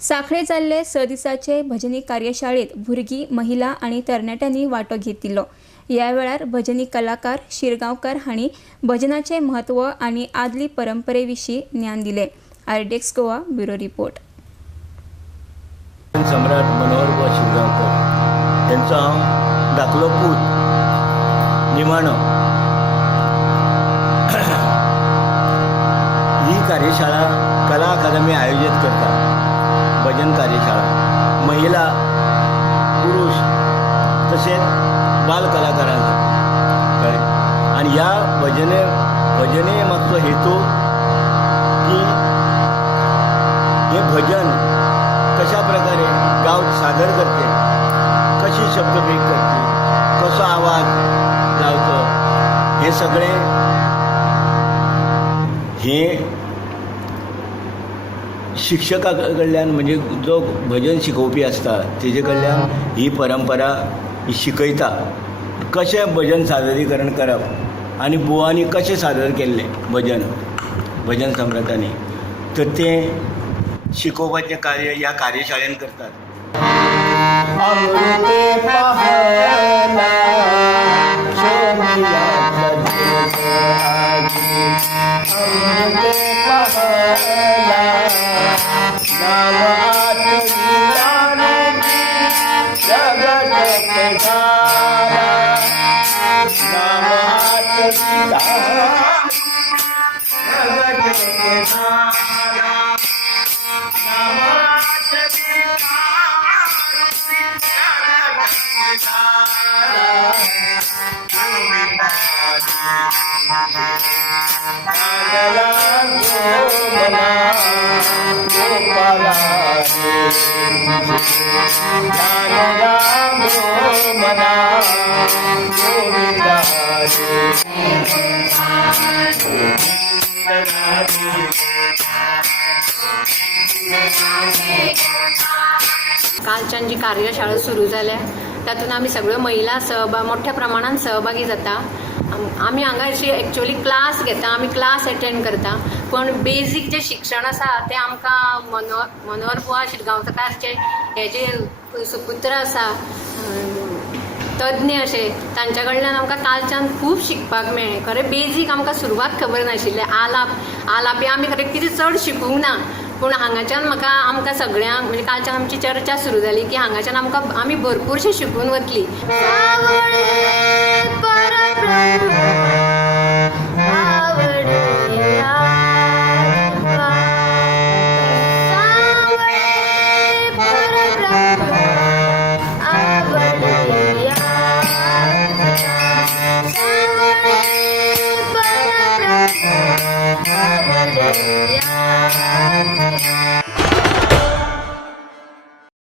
साखळे जाल्ले 6 दिसाचे भजनी कार्यशाळेत भुरगीं, महिला आणि तरणाट्यांनी वांटो घेतिल्लो। ह्या वेळार भजनी कलाकार शिरगांवकार हांणी भजनाचे महत्व आणि आदली परंपरेविशीं ज्ञान दिले। RDX Goa bureau report. Samrat Manohar Shirgaonkar यांचो हांव धाकलो पूत निमाणो। ही कार्यशाळा कला अकादमी आयोजित करता। भजन कार्यशाळा महिला, पुरुष तसेच बाल कलाकारांक कळ्ळें। आनी ह्या भजने मागचो हेतू की हे भजन कशा प्रकारे गाव सादर करते, कशी शब्दभेद करते, कसो आवाज लावचो, हे सगळे हे शिक्षका कडल्यान म्हणजे जो भजन शिकोवपी आसता तेजे कडल्यान ही परंपरा शिकयता। कशें भजन सादरीकरण करप आनी बुवांनी कशें सादर केल्लें भजन सम्राटांनी, तर तें शिकोवपाचें कार्य ह्या कार्यशाळेन करतात। कालच्यान जी कार्यशाळा सुरू जाल्या तातूंत आमी सगळ्यो महिला मोठ्या प्रमाणात सहभागी जाता। आमी हांगा एक्चुअली क्लास घेता, आमी क्लास अटेंड करता, पण बेजीक जे शिक्षण आसा तें आमकां मनोहर बुवा शिरगांवकराचे हे जे सुपुत्र आसा तज्ञ अशे तांच्या कडल्यान आमकां कालच्यान खूब शिकपाक मेळ्ळें। खरें बेजीक आमकां सुरवात खबर नाशिल्लें, आलापी आमी खरें कितें चड शिकूंक ना, पूण हांगाच्यान आमकां सगळ्यांक म्हणजे कालच्यान आमची चर्चा सुरू जाली की हांगाच्यान आमी भरपूरशें शिकून वतली।